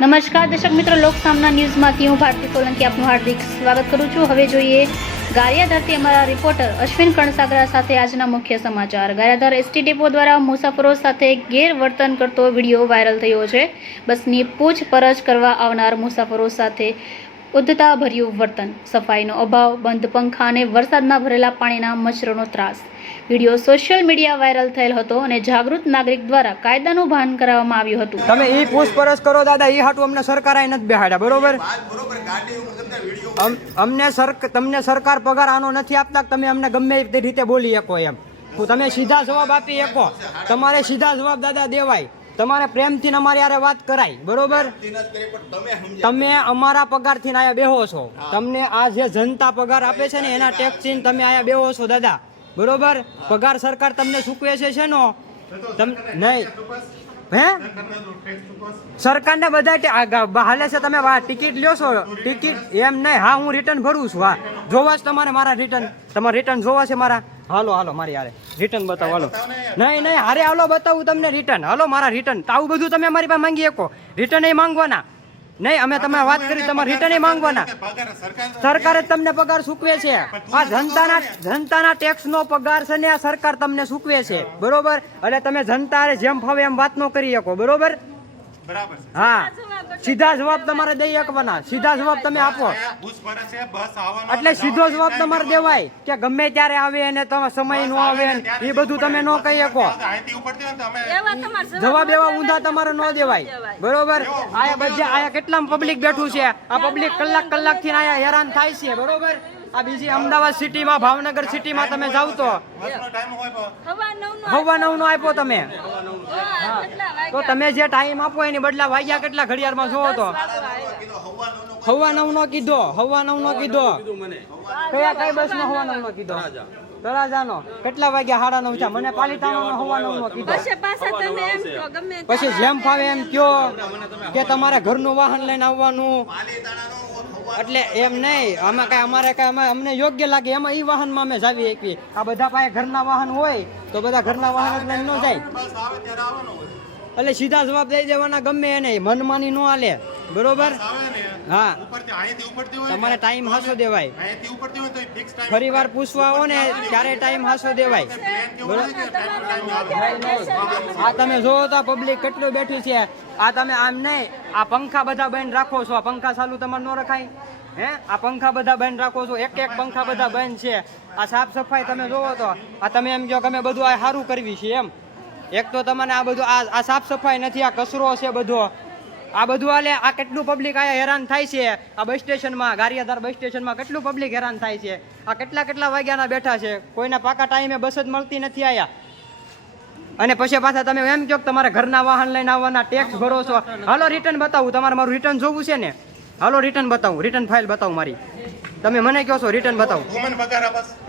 નમસ્કાર દર્શક મિત્રો, લોક સામના ન્યૂઝમાંથી હું ભારતી સોલંકી આપનું હાર્દિક સ્વાગત કરું છું. હવે જોઈએ ગારિયાધારથી અમારા રિપોર્ટર અશ્વિન કણસાગરા સાથે આજના મુખ્ય સમાચાર. ગારિયાધાર એસટી ડેપો દ્વારા મુસાફરો સાથે ગેરવર્તન કરતો વિડીયો વાયરલ થયો છે. બસની પૂછપરછ કરવા આવનાર મુસાફરો સાથે ઉદ્ધતાભર્યું વર્તન, સફાઈનો અભાવ, બંધ પંખા અને વરસાદના ભરેલા પાણીના મચ્છરોનો ત્રાસ. વિડીયો સોશિયલ મીડિયા વાયરલ થયેલ હતો અને જાગૃત નાગરિક દ્વારા કાયદાનું ભાન કરાવવામાં આવ્યું હતું. તમે ઈ પૂછપરછ કરો દાદા, ઈ હાટું અમને સરકારે નથી બેહાડ્યા, બરોબર? તમને સરકાર પગાર આનો નથી આપતા, તમે અમને ગમે તે રીતે બોલી શકો એમ. તમે સીધા જવાબ આપી શકો, તમારે સીધા જવાબ દાદા દેવાય, તમારે પ્રેમથી અમારી યારે વાત કરાય, બરોબર? તમે અમારા પગારથી આયા બેહો છો, તમને આ જે જનતા પગાર આપે છે ને એના ટેક્સથી તમે આયા બેહો છો દાદા, બરોબર? પગાર સરકાર તમને ચૂકવે છે શેનો? નહીં હે સરકારને બધા હાલે છે. તમે ટિકિટ લ્યો છો, ટિકિટ એમ નહીં. હા, હું રિટર્ન ભરું છું. હા, જોવા છે તમારે મારા રિટર્ન? તમારે રિટર્ન જોવા છે મારા? હાલો મારી હારે રિટર્ન બતાવો. હાલો, નહીં હારે હાલો બતાવું તમને રિટર્ન. હાલો મારા રિટર્ન. તો આવું બધું તમે મારી પાસે માંગી શકો? રિટર્ન એ માંગવાના નહીં. અમે તમે વાત કરી, તમારે રિટર્ન એ માંગવાના. સરકારે તમને પગાર ચૂકવે છે. આ જનતાના ટેક્સ નો પગાર છે ને આ સરકાર તમને ચૂકવે છે, બરોબર? એટલે તમે જનતા જેમ ફાવે એમ વાત નો કરી શકો, બરોબર? હા, સીધા જવાબ તમારે દઈ શકવાના, સીધા જવાબ તમે આપો. એટલે સીધો જવાબ તમારે દેવાય કે ગમે ત્યારે આવે અને તમે સમય નો આવે એ બધું તમે ન કહી શકો. જવાબ એવા ઊંધા તમારે ન દેવાય, બરોબર? આયા કેટલા પબ્લિક બેઠું છે, આ પબ્લિક કલાક થી આયા હેરાન થાય છે, બરોબર? આ બીજી અમદાવાદ સિટીમાં, ભાવનગર સિટીમાં તમે જાવ તો 9:15 નો આપ્યો તમે. તો તમે જે ટાઈમ આપો એની બદલા વાગ્યા કેટલા ઘડિયાળમાં જોવો તો 9:15 નો કીધો. 9:15 નો કીધો. કઈ બસ નો 9:15 નો કીધો? તળાજાનો કેટલા વાગ્યા? 9:30 થયા. મને પાલિતાનો 9:15 નો કીધો. પછી જેમ ફાવે એમ કયો કે તમારે ઘરનું વાહન લઈને આવવાનું. એટલે એમ નહીં, અમારે અમને યોગ્ય લાગે એમાં ઈ વાહનમાં અમે જાવી શકીએ. આ બધા પાસે ઘરના વાહન હોય તો બધા ઘરના વાહન લઈને ન જાય. એટલે સીધા જવાબ દઈ દેવાના, ગમે એને મનમાની ન હાલે, બરોબર? હા, તમારે ટાઈમ હાસો દેવાય. ફરી વાર પૂછવા આવો ને ત્યારે ટાઈમ હાસો દેવાય, બરોબર? આ તમે જોવો તો પબ્લિક કેટલું બેઠી છે. આ તમે આમ નહીં, આ પંખા બધા બંધ રાખો છો, આ પંખા ચાલુ તમારે ન રખાય? હે, આ પંખા બધા બંધ રાખો છો, એક પંખા બધા બંધ છે. આ સાફ સફાઈ તમે જોવો તો આ તમે એમ કહો કે અમે બધું આ સારું કરવી છે એમ. એક તો તમને આ બધું આ સાફ સફાઈ નથી, આ કચરો છે બધો, આ બધું હાલે. આ કેટલું પબ્લિક આયા હેરાન થાય છે. આ બસ સ્ટેશનમાં, ગારિયાધાર બસ સ્ટેશનમાં કેટલું પબ્લિક હેરાન થાય છે. આ કેટલા વાગ્યાના બેઠા છે, કોઈને પાકા ટાઈમે બસ જ મળતી નથી આયા. અને પછી પાછા તમે એમ કહો કે તમારે ઘરના વાહન લઈને આવવાના, ટેક્સ ભરો છો. હાલો રિટર્ન બતાવું, તમારે મારું રિટર્ન જોવું છે ને? હાલો રિટર્ન બતાવું, રિટર્ન ફાઇલ બતાવું મારી. તમે મને કહો છો રિટર્ન બતાવું.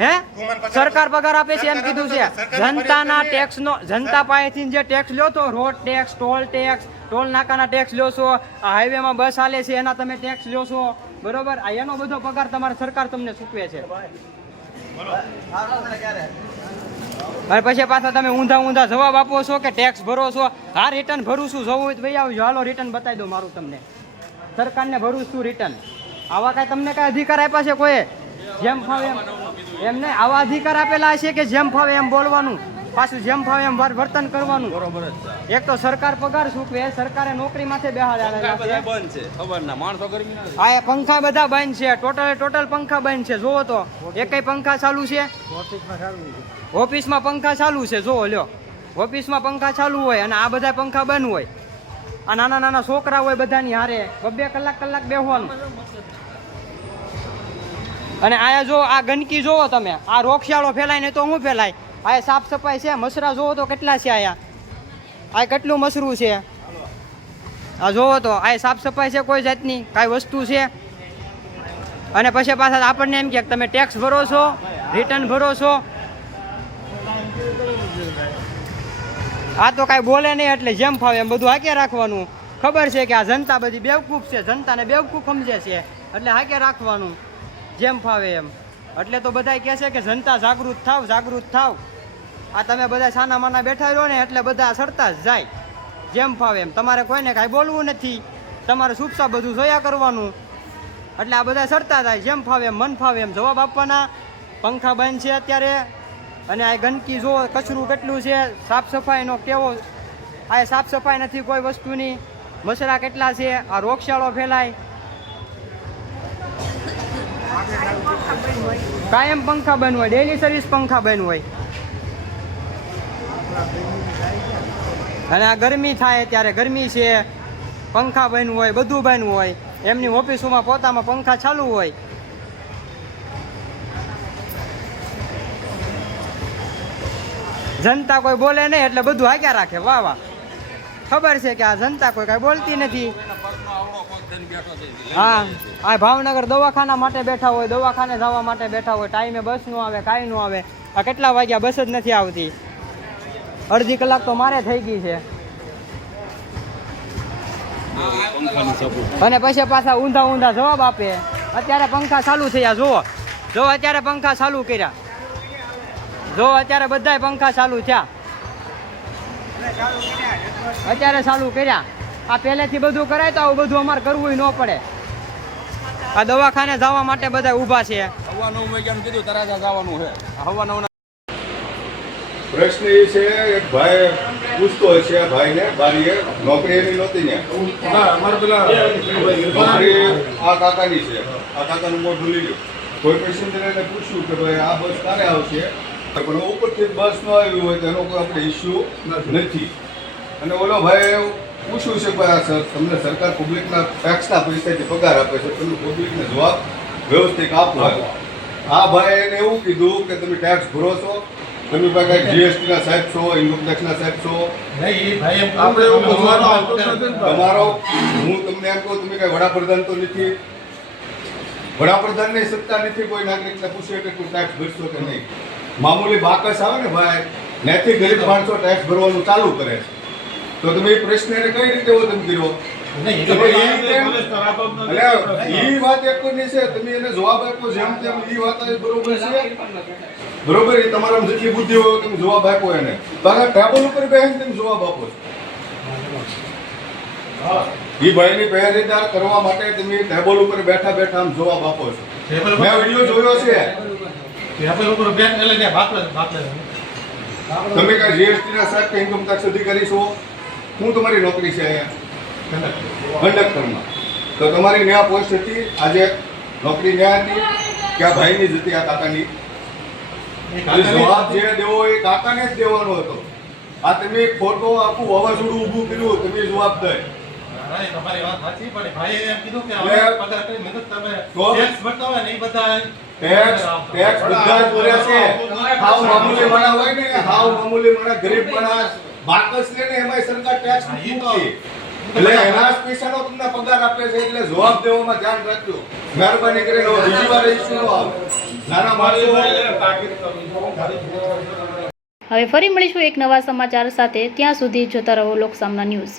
હે, સરકાર પગાર આપે છે એમ કીધું છે. જનતાના ટેક્સ નો, જનતા પાસેથી જે ટેક્સ લ્યો તો, રોડ ટેક્સ, ટોલ નાકાના ટેક્સ લ્યો છો, આ હાઈવે માં બસ હાલે છે એના તમે ટેક્સ લ્યો છો, બરોબર? આ એનો બધો પગાર તમારે સરકાર તમને ચૂકવે છે. અને પછી પાછા તમે ઊંધા જવાબ આપો છો કે ટેક્સ ભરો છો. હા, રિટર્ન ભરું છું, જોવું હોય તો ભાઈ આવજો. હાલો રિટર્ન બતાવી દો મારું તમને. સરકારને ભરું છું રિટર્ન. આવા કાંઈ તમને કાંઈ અધિકાર આપ્યા છે કોઈ? જેમ ફાવે એમ નહીં. આવા અધિકાર આપેલા છે કે જેમ ફાવે એમ બોલવાનું, પાછું જેમ ફાવે એમ વર્તન કરવાનું, બરોબર? એક તો સરકાર પગાર ચૂકવે, સરકારે નોકરી માથે બેહાડેલા છે. આ પંખા બધા બંધ છે, ટોટલ પંખા બંધ છે. જોવો તો એકેય પંખા ચાલુ છે? ઓફિસમાં પંખા ચાલુ છે, જોવો લ્યો. ઓફિસમાં પંખા ચાલુ હોય અને આ બધા પંખા બંધ હોય. આ નાના છોકરા હોય બધાની હારે 2 કલાક બેસવાનું. અને આયા જો આ ગંદકી જોવો તમે, આ રોગચાળો ફેલાય ને તો શું ફેલાય? આ સાફ સફાઈ છે, મસરા જોવો તો કેટલા છે આયા. આ કેટલું મસરું છે, આ જોવો તો. આ સાફ સફાઈ છે કોઈ જાતની? કાંઈ વસ્તુ છે? અને પછી પાછા આપણને એમ કે તમે ટેક્સ ભરો છો, રિટર્ન ભરો છો. આ તો કાંઈ બોલે નહીં, એટલે જેમ ફાવે એમ બધું હાકે રાખવાનું. ખબર છે કે આ જનતા બધી બેવકૂફ છે, જનતાને બેવકૂફ સમજે છે, એટલે હાકે રાખવાનું જેમ ફાવે એમ. એટલે તો બધા કહે છે કે જનતા જાગૃત થાવ. આ તમે બધા સાના માના બેઠા રહ્યો ને એટલે બધા સરતા જ જાય જેમ ફાવે એમ. તમારે કોઈને કાંઈ બોલવું નથી, તમારે સુપસા બધું જોયા કરવાનું. એટલે આ બધા સરતા થાય, જેમ ફાવે એમ મન ફાવે એમ જવાબ આપવાના. પંખા બંધ છે અત્યારે, અને આ ગંદકી જો કચરું કેટલું છે, સાફ સફાઈનો કેવો, આ સાફ સફાઈ નથી કોઈ વસ્તુની, મચ્છરા કેટલા છે, આ રોગચાળો ફેલાય. કાયમ પંખા બંધ હોય, ડેલી સર્વિસ પંખા બંધ હોય. અને આ ગરમી થાય ત્યારે ગરમી છે, પંખા બંધ હોય, બધું બંધ હોય. એમની ઓફિસોમાં પોતામાં પંખા ચાલુ હોય. જનતા કોઈ બોલે નહીં એટલે બધું હાક્યા રાખે. વાહ વાહ, ખબર છે કે આ જનતા કોઈ કાંઈ બોલતી નથી. હા, આ ભાવનગર દવાખાના માટે બેઠા હોય, દવાખાને જવા માટે બેઠા હોય, ટાઈમે બસ નો આવે, કાંઈ નો આવે. આ કેટલા વાગ્યા બસ જ નથી આવતી, અડધી કલાક તો મારે થઈ ગઈ છે. અને પછી પાછા ઊંધા ઊંધા જવાબ આપે. અત્યારે પંખા ચાલુ થયા, જુઓ જો અત્યારે પંખા ચાલુ કર્યા, જો અત્યારે બધાય પંખા ચાલુ થયા, અત્યારે ચાલુ કર્યા. આ પહેલેથી બધું કરાય તો આવું બધું અમારે કરવું ન પડે. આ દવાખાને જવા માટે બધા ઊભા છે. હવા 9 વાગ્યાનું કીધું, તરાજા જવાનું છે. હવા 9 પ્રશ્ન એ છે, એક ભાઈ પૂછતો હોય છે ભાઈને બારીએ, નોકરી એની નહોતી ને નોકરી આ કાકાની છે, આ કાકાનું મોઢું ભૂલી ગયું. કોઈ પેસેન્જર એને પૂછ્યું કે ભાઈ આ બસ ક્યારે આવશે, પણ ઉપરથી બસ ન આવી હોય તો એનો કોઈ આપણે ઇસ્યુ નથી. અને ઓલો ભાઈ પૂછ્યું છે ભાઈ સર, તમને સરકાર પબ્લિકના ટેક્સના પૈસાથી પગાર આપે છે, તમે પબ્લિકને જવાબ વ્યવસ્થિત આપો. આ ભાઈ એને એવું કીધું કે તમે ટેક્સ ભરો છો, તમે પાસે જીએસટી ના સાહેબ છો, ઇન્કમ ટેક્સ ના સાહેબ છો, તમારો હું તમને એમ કહું, તમે કઈ વડાપ્રધાન તો નથી, વડાપ્રધાનની સત્તા નથી કોઈ નાગરિકને પૂછે કે તું ટેક્સ ભરશો કે નહીં. મામૂલી બાકસ આવે ને ભાઈ, ત્યાંથી ગરીબ માણસો ટેક્સ ભરવાનું ચાલુ કરે છે. તો તમે એ પ્રશ્ન એને કઈ રીતે વતન કર્યો? એ વાત એક ની છે, તમે એને જવાબ આપો જેમ તેમ, એ વાત બરોબર છે, બરોબર. એ તમારા જેટલી બુદ્ધિ હોય તમે જવાબ આપો એને. તારા ટેબલ ઉપર બેસીને તમે જવાબ આપો છો. એ ભાઈની પહેરેદાર કરવા માટે તમે ટેબલ ઉપર બેઠા બેઠા આમ જવાબ આપો છો. મેં વિડીયો જોયો છે. તમે કઈ જીએસટી ના સાહેબ કે ઇન્કમ ટેક્સ અધિકારી છો? હું તમારી નોકરી છે અહીંયા કંડક્ટરમાં, તો તમારી ન્યા પોસ્ટ હતી, આજે નોકરી ન્યા હતી કે આ ભાઈની જ હતી, આ કાકાની? જવાબ જે દેવો એ કાકાને જ દેવાનો હતો. આ તમે ખોટો આખું વાવાઝોડું ઊભું કર્યું, તમે જવાબ દે. તમારી વાત સાચી, પણ ભાઈએ એમ કીધું કે હવે પગાર કરી મદદ તમે ટેક્સ ભરતા હોય ને એ બધા ટેક્સ બધા જ ભર્યા છે. હાવ મામૂલી માણા હોય ને, હાવ મામૂલી માણા, ગરીબ માણસ બાકસ લે ને એમાંય સરકાર ટેક્સ નથી મૂકતી. એટલે એના જ પૈસાનો તમને પગાર આપે છે, એટલે જવાબ દેવામાં ધ્યાન રાખજો મહેરબાની કરીને. બીજી વાર ઇસ્યુ ન આવે. નાના માણસો હવે ફરી મળીશું એક નવા સમાચાર સાથે. ત્યાં સુધી જોતા રહો લોકસામના ન્યૂઝ.